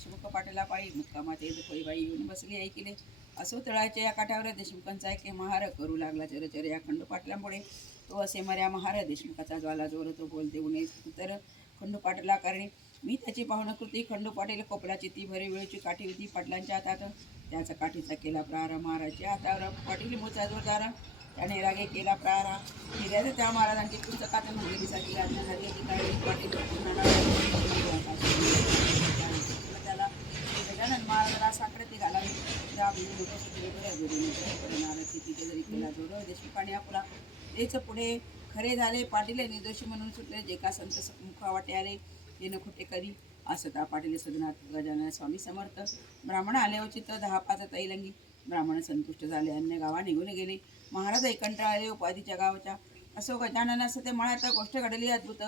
देशमुख पाटीला पायी मुक्कामात येत खोईबाई येऊन बसली ऐकिले असो तळाच्या या काठावर देशमुखांचा ऐके महार करू लागला चरचर. या खंडू पाटलांपुढे तो असे मर्या महार देशमुखाचा ज्वाला जोर तो बोल देऊ नये. तर खंडू पाटला करणे मी त्याची पाहुणकृती खंडू पाटील कोपराची ती भरे वेळची काठी होती पाटलांच्या हातात. त्याचा काठीचा केला प्रहार महाराजच्या हातावर. पाटील मोचा जोरदार त्याने रागे केला प्रहारा हिऱ्यात त्या महाराजांची पुस्तकात म्हणलेली साठी झाली पाटील पुन्हा त्याला गजानन महाराजाला साकडे घालावे त्या भिवून नको सुटले बऱ्या गुरु नारद तिथे जरी देशमुख आणि देशमुखाने तेच पुढे खरे झाले पाटील निर्दोषी म्हणून सुटले जे का संत मुखा वाटे आले ते न खोटे करी असता पाटील सदनात गजानन स्वामी समर्थ. ब्राह्मण आले उचित दहा पाच तैलंगी ब्राह्मण संतुष्ट झाले अन्य गावा निघून गेले. महाराज कंटाळले उपाधीच्या गावाच्या. असो गजानन असं ते मळ्यात गोष्ट घडली अद्भुत.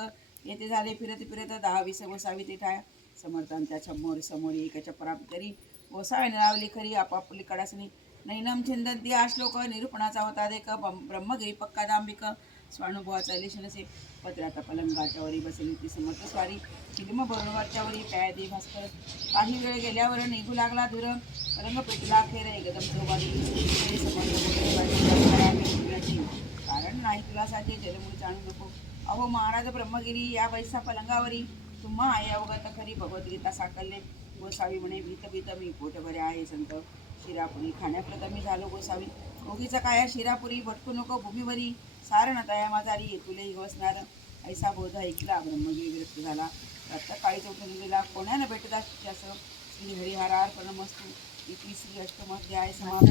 येथे झाले फिरत फिरत दहा वीस गोसावी ते ठाया. समर्थांच्या समोर समोर एकाच्या पराप करी. गोसावी लावली खरी आपापली कडासणी. नैनम छिंदंती आश्लोक श्लोक निरूपणाचा होता देख ब्रह्मगिरी पक्का दांबिक स्वानुभवाचा लेशनसे पत्रात पलंगाच्या वरी बसली ती समर्थ स्वारी फिल्म बरोबरच्या वरी प्यादी भास्कर। काही वेळ गेल्यावर निघू लागला धुर। रंग खेर अखेर एकदम चौबाजू कारण नाही तुला साठी जलमूळ जाणू नको। अहो महाराज ब्रह्मगिरी या बैसा पलंगावरी तुम्हा आई अवगत खरी भगवद्गीता साकल्ले गोसावी म्हणे भीत भीत मी पोट बरे आहे संत। शिरापुरी खाण्याप्रथम मी झालो गोसावी. ओगीचा काया शिरापुरी भटकू नको भूमीवरी सारण. तया माझारी तुलेही वसणार ऐसा बोध ऐकला ब्रह्मगिरी विरक्त झाला. काळीच उठून गेला कोणानं भेटत असं श्री हरिहरा अर्पण मस्तू. इथली श्री अष्टमध्याय समाप्त.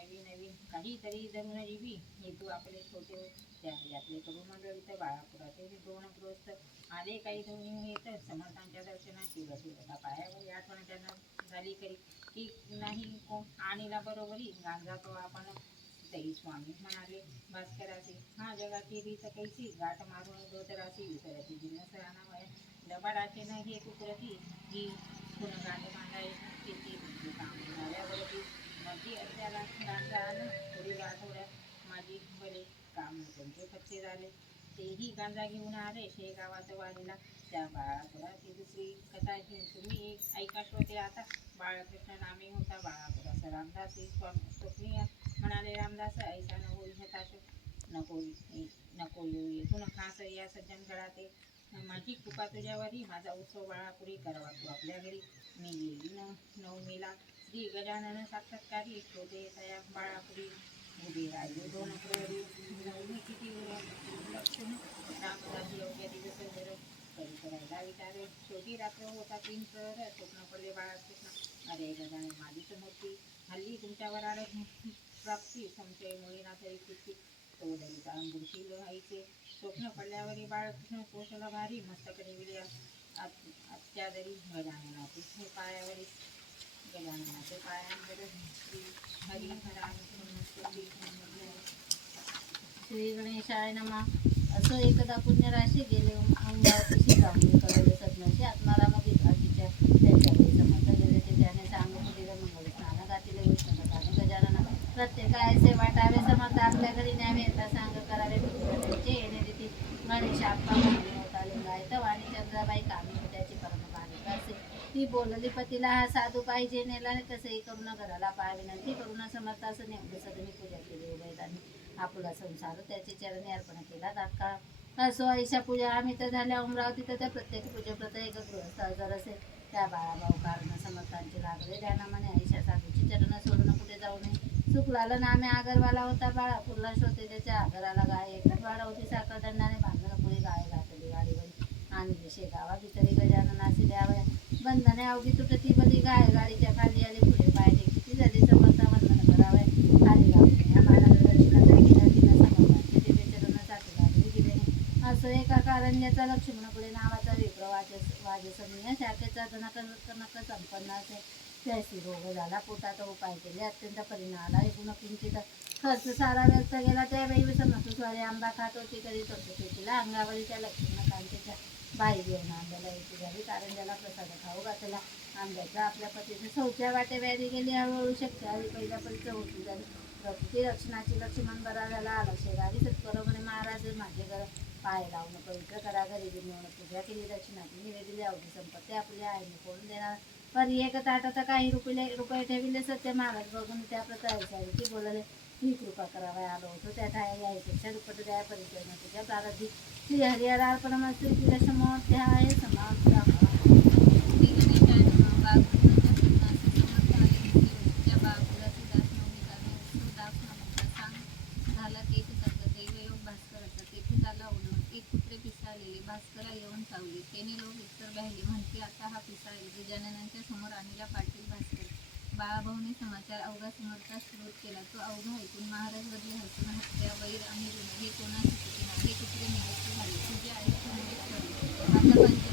नवीन नवीन काहीतरी धरून येवी हेतू आपले छोटे त्या यातले करू मंडळी बाळापुराचे हे दोन गृहस्थ. आले काही दोन्ही येत समर्थांच्या दर्शनाची बसवता पायावर या आठवण त्यांना झाली करी की नाही कोण आणीला बरोबरी. गांजा तो आपण तरी स्वामी म्हणाले भास्कराचे. हा जगाची रीत कैसी. गाठ मारून दोतराची विसरती. जिन्नस राहणार दबाडाचे न हे कुत्रती ही पुनगा गाठ बांधाय किती म्हणजे काम झाल्यावरती मधी असल्याला गांजा थोडी पुढील आठवड्यात माझी बरे काम कोणते कच्चे झाले तेही गांजा घेऊन आले शेगावात वाढीला त्या बाळापुराची दुसरी कथा तुम्ही एक ऐका श्रोते आता बाळकृष्ण नामे होता बाळापुराचा रामदास हे स्वामी म्हणाले रामदास ऐसा न होई हताश नको नको येऊ येथून खास या सज्जन गळाते माझी कृपा तुझ्यावरी माझा उत्सव बाळापुरी करावा. तू आपल्या घरी मी येईन. नवमीला श्री गजानन साक्षात्कारी शोधे तया बाळापुरी उभी राहिली दोन प्रहरी. नवमी किती लक्षण रामदास योग्य दिवस जर करायला विचारे शेवटी रात्र होता तीन प्रहर स्वप्न पडले बाळाकृष्ण अरे गजानन माझीच मूर्ती हल्ली तुमच्यावर आड प्राप्ती संशय मुळीना तरी किती तो दलिता अंबुशील आईचे स्वप्न बाळकृष्ण भारी मस्तक निविले अत्यादरी गजाननाचे हे पायावरी गजाननाचे पायांवर श्री हरी श्री गणेशाय नमा असं एकदा पुण्यराशी गेले अंगाशी जाऊन कळले सज्ञाचे आत्मारामध्ये आजीच्या त्यांच्याकडे समर्थ गेले ते त्याने सांगून दिलं मंगल स्नान गातील वैष्णवताने गजानना प्रत्येकाचे वाटावे समर्थ आपल्या घरी न्यावे आता करावे. त्यांचे येणे गणेश आप्पा म्हणाले होता लिंगायत चंद्राबाई कामी त्याची परम बालिका असे. ती बोलली पतीला हा साधू पाहिजे नेला नाही तसंही करून घराला पाय विनंती समर्थ असं नेमके सगळी पूजा केली उभयतांनी. आपला संसार त्याचे चरणी अर्पण केला. तात्काळ असो ऐशा पूजा. आम्ही तर झाल्या अमरावती तर त्या प्रत्येक पूजेप्रत एक गृहस्थ जर असेल. त्या बाळाभाऊ कारण समर्थांचे लागले. त्या नामाने ऐशा साधूची चरणं सोडणं कुठे जाऊ नये? सुकलाला नामे आगरवाला होता बाळा. बाळापूरला होते त्याच्या आगराला गाय. एकच वाडा होती साखरदंडाने बांधणं पुढे गाय घातली गाडीवर आणली शेगावा भितरी गजाननासी द्यावया बंधने अवघी तुटती बली गाय गाडीच्या खाली आली पुढे पाहिजे किती झाली समर्था वंदन करावे. खाली गावली या मानाला दर्शना जागी नदीला समर्पांचे ते बेचरण साथी लागली गेले. असं एका कारंज्याचा लक्ष्मणपुढे नावाचा विप्र वाजस वाजसनीय शाखेचा धनक नक संपन्न असे. त्याशी रोग झाला पोटाचा उपाय केले. अत्यंत परिणाम आला एकूण किंचित खर्च सारा व्यस्त गेला त्यावेळी समसुस्वारी आंबा खात होती तरी तसं तिला अंगावरीच्या लक्ष्मणकांतीच्या बाई घेऊन आंब्याला येते झाली. कारण ज्याला प्रसाद खाऊ घातला. आंब्याचा आपल्या पतीच्या शौच्या वाटे व्याधी गेली. हळूहळू शक्य आली पहिल्या परीच होती झाली. प्रकृती रक्षणाची लक्ष्मण बरा झाला आला. शेगारी सत्कर म्हणे महाराज माझे घर पाय लावून पवित्र करा. घरी म्हणून पूजा केली. दक्षिणाची निवेदिली आवडी संपत्ती आपल्या आईने कोण देणार? पण एक ताटाचा काही रुपये रुपये ठेविले सत्य महाराज बघून त्या आहे. की बोलले मी कृपा करावा आलो होतो. त्या ठाया यायपेक्षा दुपट द्या परिचय तुझ्या प्रारब्धी श्री हरिहर अर्पण मस्त तुझ्या समोर त्या आहे समाप्त झाला तेच सगळं दैवयोग भास्कराचा तेथे झाला उडून एक कुत्रे पिसाळलेले भास्करा येऊन चावले त्याने लोक म्हणते आता हा पिसाळेल गजाननांच्या समोर आणला पाटील भास्कर. बाळाभाऊने समाचार अवघा समोरचा स्रोत केला. तो अवघा ऐकून महाराज बदली हसून हत्या वैर आणि ऋण हे कोणाचे चुकी नाही हे कुत्रे निवृत्त झाले. तुझे आयुष्य आता पंच